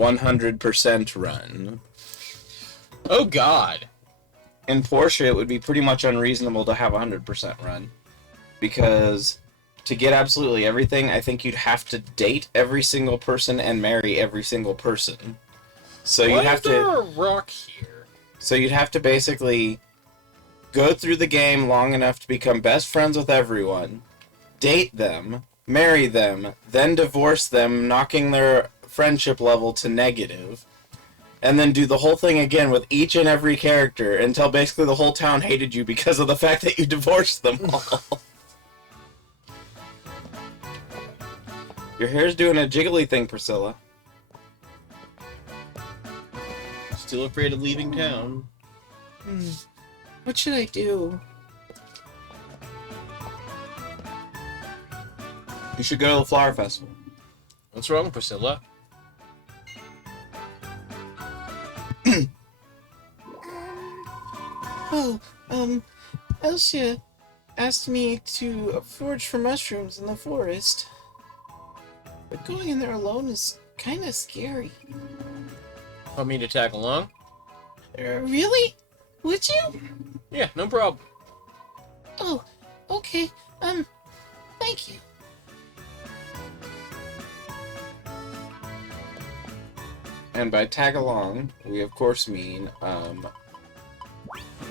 100% run. Oh God. In Portia, it would be pretty much unreasonable to have a 100% run. Because to get absolutely everything, I think you'd have to date every single person and marry every single person. So you'd have to... Why is there a rock here? So you'd have to basically go through the game long enough to become best friends with everyone, date them, marry them, then divorce them, knocking their friendship level to negative, and then do the whole thing again with each and every character until basically the whole town hated you because of the fact that you divorced them all. Your hair's doing a jiggly thing, Priscilla. Still afraid of leaving town. What should I do? You should go to the flower festival. What's wrong, Priscilla? Elsia asked me to forage for mushrooms in the forest. But going in there alone is kind of scary. Want me to tag along? Really? Would you? Yeah, no problem. Oh, okay. Thank you. And by tag along, we of course mean,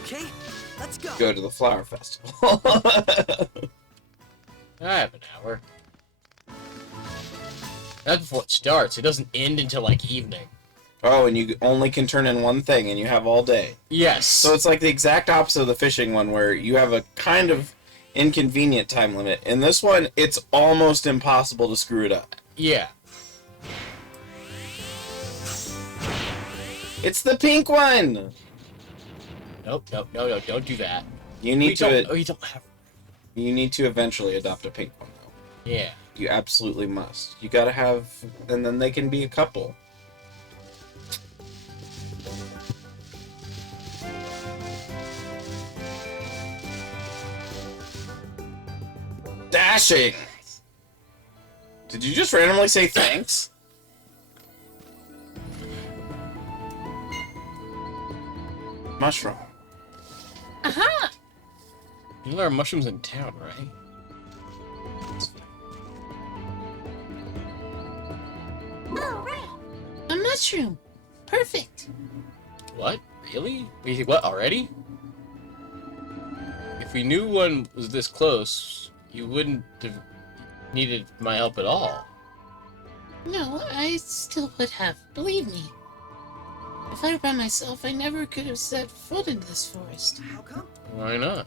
Okay, let's go. go to the flower festival. I have an hour. That's before it starts. It doesn't end until, like, evening. Oh, and you only can turn in one thing, and you have all day. Yes. So it's like the exact opposite of the fishing one, where you have a kind of inconvenient time limit. In this one, it's almost impossible to screw it up. Yeah. It's the pink one! Nope, no, don't do that. You need We don't have... You need to eventually adopt a pink one, though. Yeah. You absolutely must. You gotta have... And then they can be a couple. Dashing! Did you just randomly say thanks? Mushroom. Aha! You know there are mushrooms in town, right? All right. A mushroom. Perfect. What? Really? What, already? If we knew one was this close, you wouldn't have needed my help at all. No, I still would have. Believe me. If I were by myself, I never could have set foot into this forest. How come? Why not?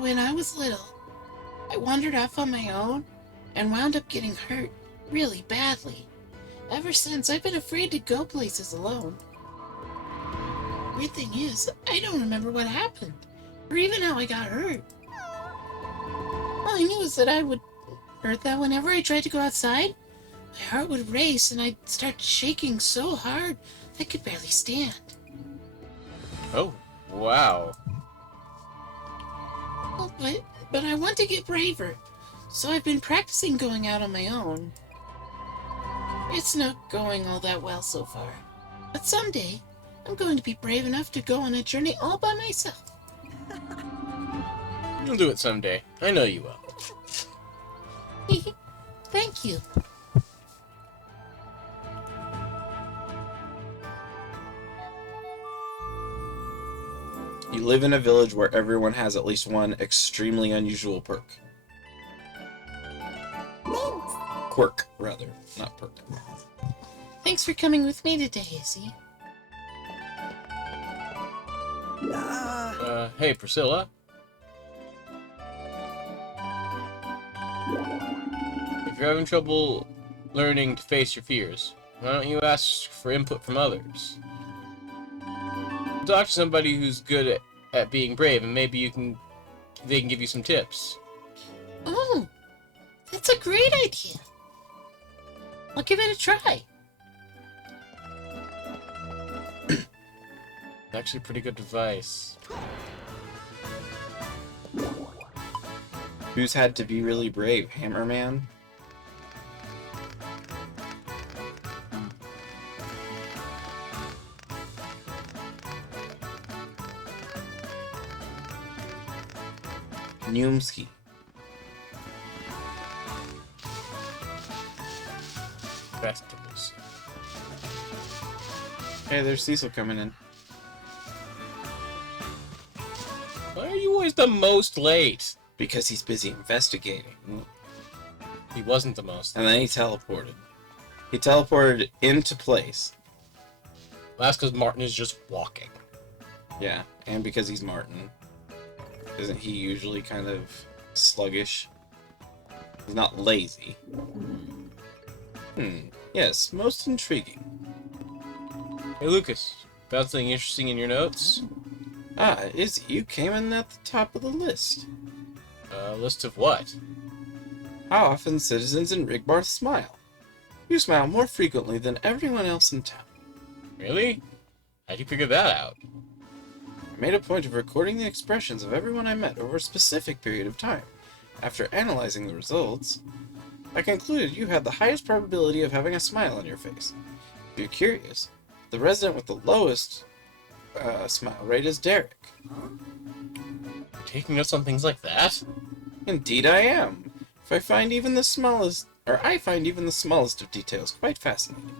When I was little, I wandered off on my own and wound up getting hurt really badly. Ever since, I've been afraid to go places alone. Weird thing is, I don't remember what happened, or even how I got hurt. All I knew is that that whenever I tried to go outside, my heart would race and I'd start shaking so hard I could barely stand. Oh, wow. Oh, but I want to get braver, so I've been practicing going out on my own. It's not going all that well so far, but someday I'm going to be brave enough to go on a journey all by myself. You'll do it someday. I know you will. Thank you. You live in a village where everyone has at least one extremely unusual perk. Quirk, rather, not perk. Thanks for coming with me today, Izzy. Hey, Priscilla. If you're having trouble learning to face your fears, why don't you ask for input from others? Talk to somebody who's good at being brave, and maybe they can give you some tips. Oh, that's a great idea. I'll give it a try. Actually, pretty good advice. Who's had to be really brave? Hammerman? Numski. Festivals. Hey, there's Cecil coming in. Why are you always the most late? Because he's busy investigating. He wasn't the most. And then he teleported. He teleported into place. That's because Martin is just walking. Yeah, and because he's Martin. Isn't he usually kind of sluggish? He's not lazy. Yes, most intriguing. Hey, Lucas. Found something interesting in your notes? Ah, Izzy, you came in at the top of the list. List of what? How often citizens in Rigbarth smile? You smile more frequently than everyone else in town. Really? How'd you figure that out? I made a point of recording the expressions of everyone I met over a specific period of time. After analyzing the results, I concluded you had the highest probability of having a smile on your face. If you're curious, the resident with the lowest smile rate is Derek. Taking notes on things like that? Indeed I am. I find even the smallest of details quite fascinating.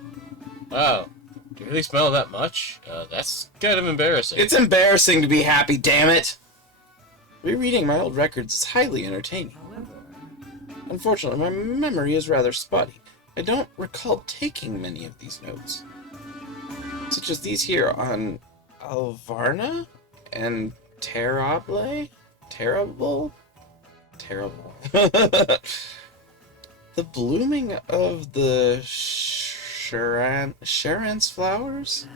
Wow. Do you really smell that much? That's kind of embarrassing. It's embarrassing to be happy, damn it! Rereading my old records is highly entertaining. Unfortunately, my memory is rather spotty. I don't recall taking many of these notes. Such as these here on Alvarna and Terrible? Terrible? The blooming of the Sharon's flowers?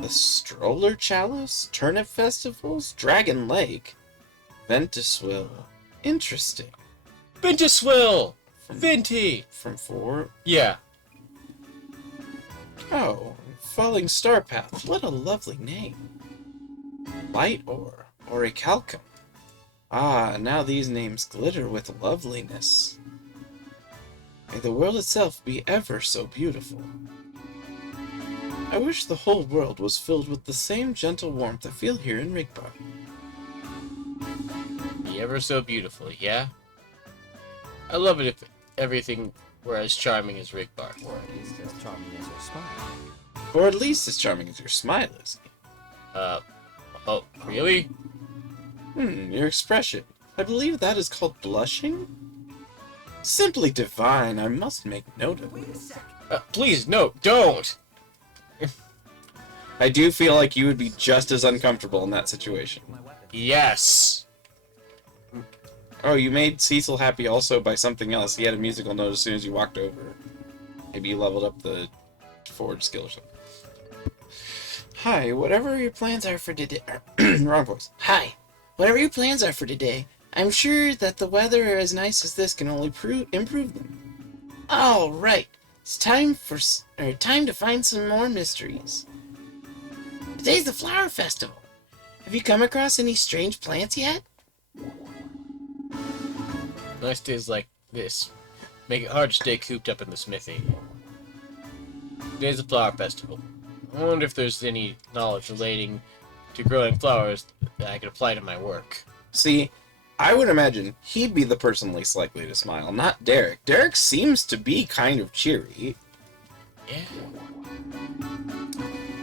The Stroller Chalice? Turnip Festivals? Dragon Lake? Ventiswill. Interesting. Ventiswill! Venti! From 4? Yeah. Oh, Falling Star Path. What a lovely name. Light Ore. Orichalcum. Ah, now these names glitter with loveliness. May the world itself be ever so beautiful. I wish the whole world was filled with the same gentle warmth I feel here in Rigbar. Be ever so beautiful, yeah? I love it if everything were as charming as Rigbar. Or at least as charming as your smile. Or at least as charming as your smile is. Oh, really? Your expression. I believe that is called blushing? Simply divine, I must make note of it. Please, no, don't! I do feel like you would be just as uncomfortable in that situation. Yes! Oh, you made Cecil happy also by something else. He had a musical note as soon as you walked over. Maybe you leveled up the forward skill or something. Hi, whatever your plans are for today... Wrong voice. Hi, whatever your plans are for today, I'm sure that the weather as nice as this can only improve them. All right, it's time to find some more mysteries. Today's the Flower Festival. Have you come across any strange plants yet? Nice days like this make it hard to stay cooped up in the smithy. Today's the Flower Festival. I wonder if there's any knowledge relating to growing flowers that I could apply to my work. See, I would imagine he'd be the person least likely to smile, not Derek. Derek seems to be kind of cheery. Yeah.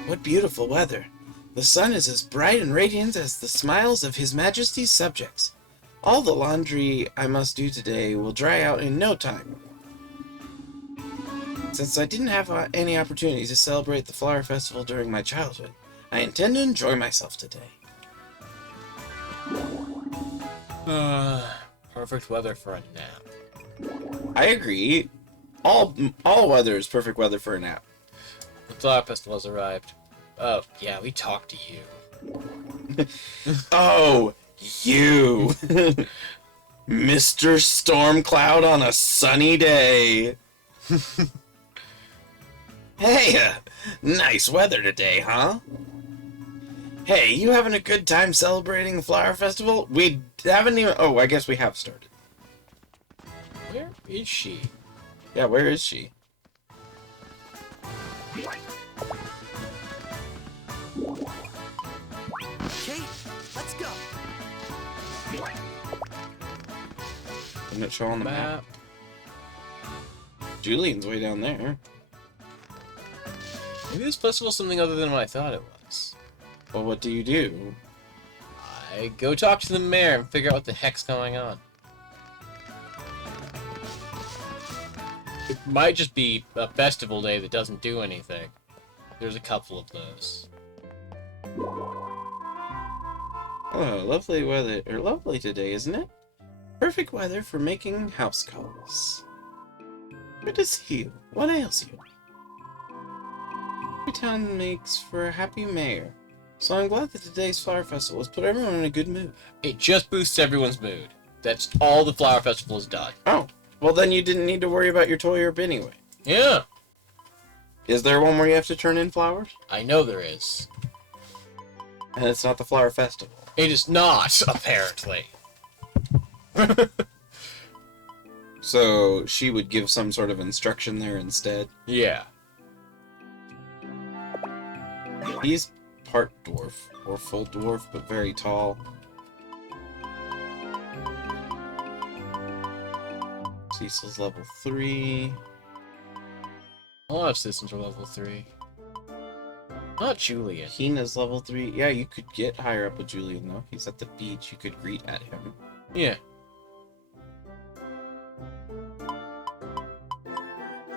What beautiful weather. The sun is as bright and radiant as the smiles of His Majesty's subjects. All the laundry I must do today will dry out in no time. Since I didn't have any opportunity to celebrate the Flower Festival during my childhood, I intend to enjoy myself today. Perfect weather for a nap. I agree. All weather is perfect weather for a nap. The Flower Festival has arrived. Oh, yeah, we talked to you. Oh, you! Mr. Stormcloud on a sunny day. Hey, nice weather today, huh? Hey, you having a good time celebrating the Flower Festival? We haven't even... Oh, I guess we have started. Where is she? Yeah, where is she? Kate, let's go. Didn't it show on the map? Julian's way down there. Maybe this festival's something other than what I thought it was. Well, what do you do? I go talk to the mayor and figure out what the heck's going on. It might just be a festival day that doesn't do anything. There's a couple of those. Oh, lovely weather, or lovely today, isn't it? Perfect weather for making house calls. Good to see you. What ails you? Every town makes for a happy mayor, so I'm glad that today's flower festival has put everyone in a good mood. It just boosts everyone's mood. That's all the flower festival has done. Oh, well then you didn't need to worry about your toy herb anyway. Yeah, Is there one where you have to turn in flowers? I know there is. And it's not the flower festival. It is not, apparently. So she would give some sort of instruction there instead. Yeah. He's part dwarf, or full dwarf, but very tall. Cecil's level 3. A lot of systems are level 3. Not Julian. Hina's level 3. Yeah, you could get higher up with Julian, though. He's at the beach. You could greet at him. Yeah.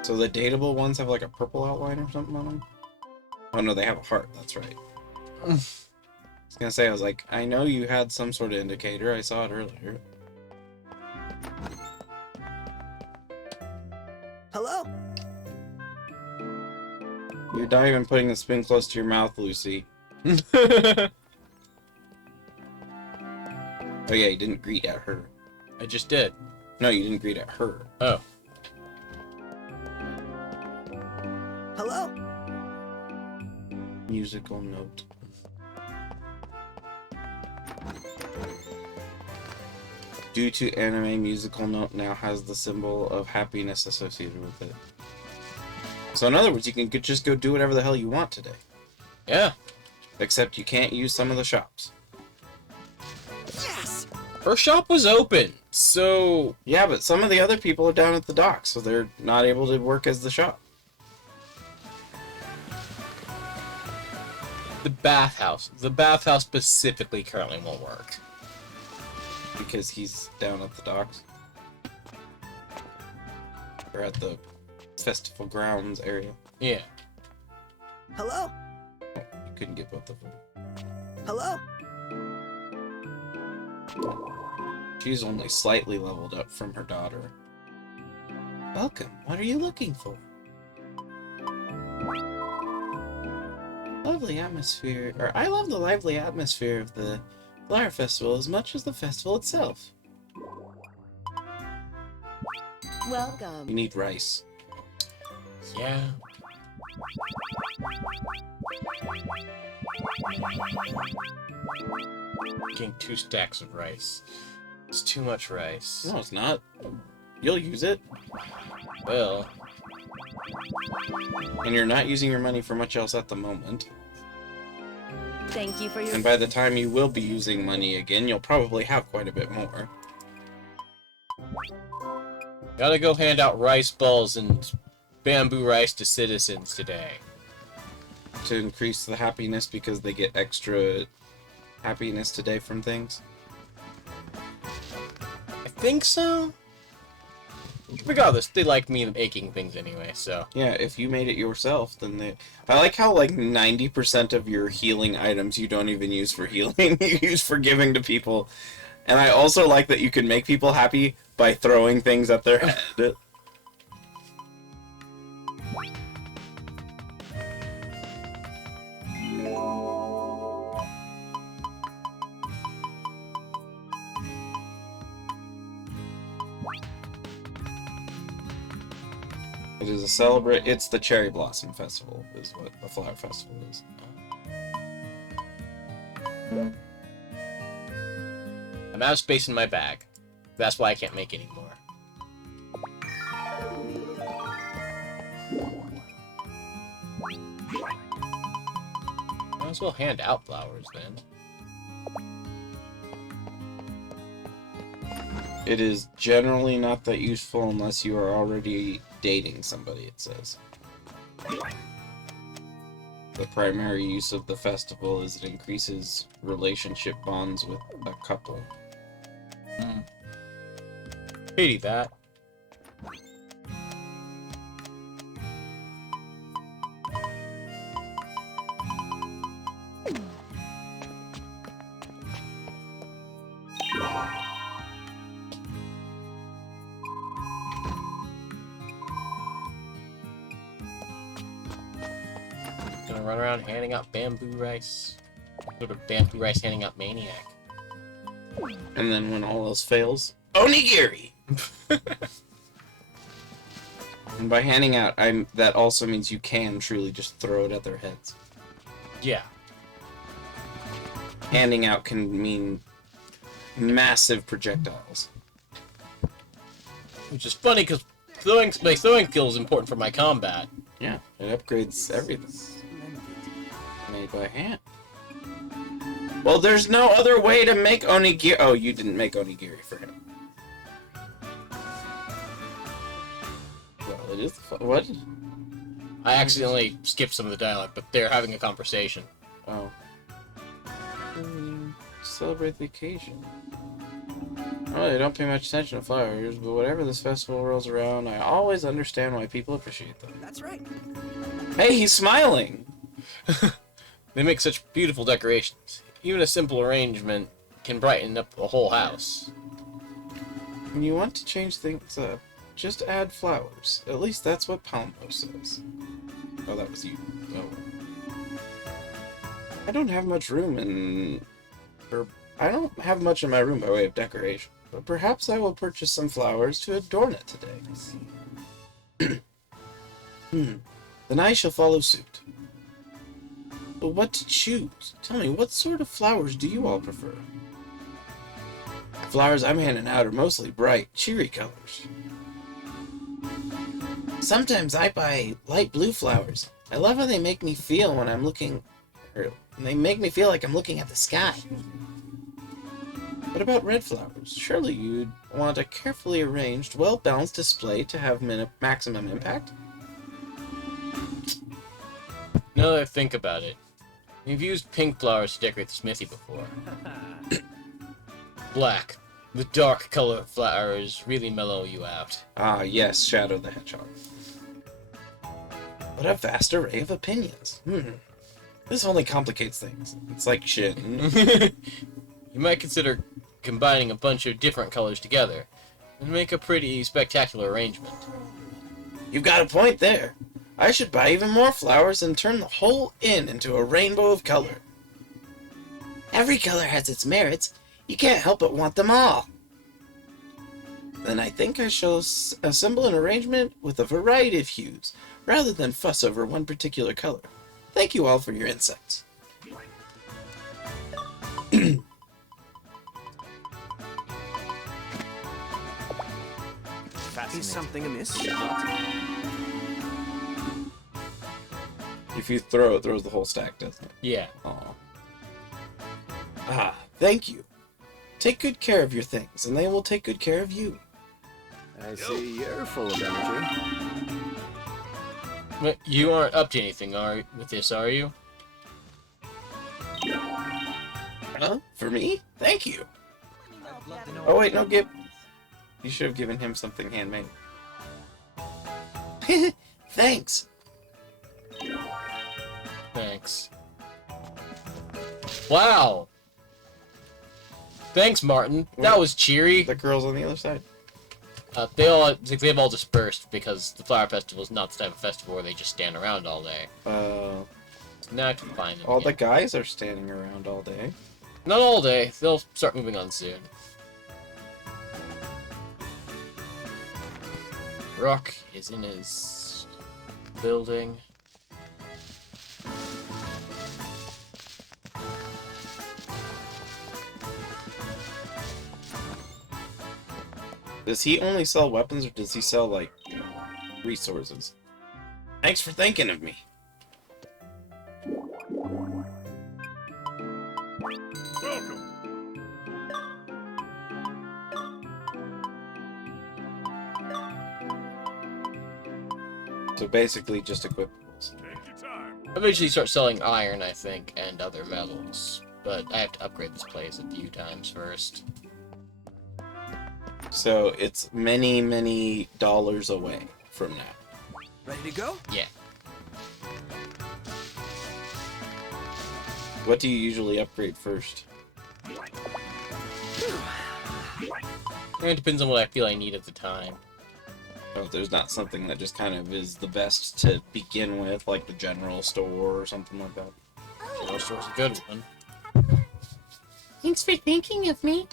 So the dateable ones have like a purple outline or something on them? Oh no, they have a heart. That's right. I was gonna say, I was like, I know you had some sort of indicator. I saw it earlier. Hello? You're not even putting the spoon close to your mouth, Lucy. Oh yeah, you didn't greet at her. I just did. No, you didn't greet at her. Oh. Hello? Musical note. Due to anime, musical note now has the symbol of happiness associated with it. So in other words, you can just go do whatever the hell you want today. Yeah. Except you can't use some of the shops. Yes! Her shop was open, so... Yeah, but some of the other people are down at the dock, so they're not able to work as the shop. The bathhouse. The bathhouse specifically currently won't work. Because he's down at the docks. Or at the festival grounds area. Yeah. Hello? You couldn't get both of them. Hello? She's only slightly leveled up from her daughter. Welcome. What are you looking for? Lovely atmosphere. Or I love the lively atmosphere of the Flower Festival as much as the festival itself. Welcome. You need rice. Yeah. Getting 2 stacks of rice. It's too much rice. No, it's not. You'll use it. Well, And you're not using your money for much else at the moment. Thank you for your. And by the time you will be using money again, you'll probably have quite a bit more. gotta go hand out rice balls and bamboo rice to citizens today. To increase the happiness because they get extra happiness today from things. I think so. Regardless, they like me making things anyway, so. Yeah, if you made it yourself, then they... I like how, like, 90% of your healing items you don't even use for healing, you use for giving to people. And I also like that you can make people happy by throwing things at their head. It is a celebrate. It's the Cherry Blossom Festival, is what the Flower Festival is. I'm out of space in my bag. That's why I can't make any more. Might as well hand out flowers then. It is generally not that useful unless you are already dating somebody, it says. The primary use of the festival is it increases relationship bonds with a couple. Pity that. Gonna run around handing out bamboo rice. Sort of bamboo rice handing out maniac. And then when all else fails, onigiri! And by handing out, that also means you can truly just throw it at their heads. Yeah. Handing out can mean massive projectiles. Which is funny because my throwing skill is important for my combat. Yeah, it upgrades everything. Made by hand. Well, there's no other way to make onigiri. Oh, you didn't make onigiri for him. Well, it is. What? I accidentally skipped some of the dialogue, but they're having a conversation. Oh. Celebrate the occasion. Well, I don't pay much attention to flowers, but whatever this festival rolls around, I always understand why people appreciate them. That's right. Hey, he's smiling! They make such beautiful decorations. Even a simple arrangement can brighten up a whole house. When you want to change things up, just add flowers. At least that's what Palmo says. Oh, that was you. Oh. I don't have much room in... I don't have much in my room by way of decoration, but perhaps I will purchase some flowers to adorn it today. Then I shall follow suit. But what to choose? Tell me, what sort of flowers do you all prefer? The flowers I'm handing out are mostly bright, cheery colors. Sometimes I buy light blue flowers. I love how they make me feel when I'm looking... They make me feel like I'm looking at the sky. What about red flowers? Surely you'd want a carefully arranged, well-balanced display to have maximum impact? Now that I think about it, we've used pink flowers to decorate the smithy before. Black. The dark color of flowers really mellow you out. Ah, yes, Shadow the Hedgehog. What a vast array of opinions. This only complicates things. It's like shit. You might consider combining a bunch of different colors together and make a pretty spectacular arrangement. You've got a point there. I should buy even more flowers and turn the whole inn into a rainbow of color. Every color has its merits. You can't help but want them all. Then I think I shall assemble an arrangement with a variety of hues, rather than fuss over one particular color. Thank you all for your insights. Is something amiss? If you throw, it throws the whole stack, doesn't it? Yeah. Aw. Ah, thank you. Take good care of your things, and they will take good care of you. I see you're full of energy. But you aren't up to anything, with this, are you? Huh? For me? Thank you. Oh wait, no, you should have given him something handmade. Thanks. Thanks. Wow! Thanks, Martin. That was cheery. The girls on the other side. They've all dispersed because the Flower Festival is not the type of festival where they just stand around all day. Now I can find them All the again. guys are standing around all day. Not all day. They'll start moving on soon. Rock is in his building. Does he only sell weapons, or does he sell, like, resources? Thanks for thinking of me. Welcome. So basically just equipables. Eventually start selling iron, I think, and other metals. But I have to upgrade this place a few times first. So it's many, many dollars away from now. Ready to go? Yeah. What do you usually upgrade first? It depends on what I feel I need at the time. Oh, there's not something that just kind of is the best to begin with, like the general store or something like that. General store's a good one. Thanks for thinking of me.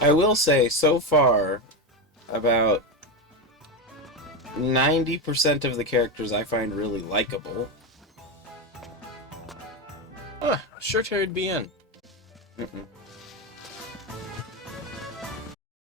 I will say, so far, about 90% of the characters I find really likable. Ah, sure Terry'd be in. Mm-mm.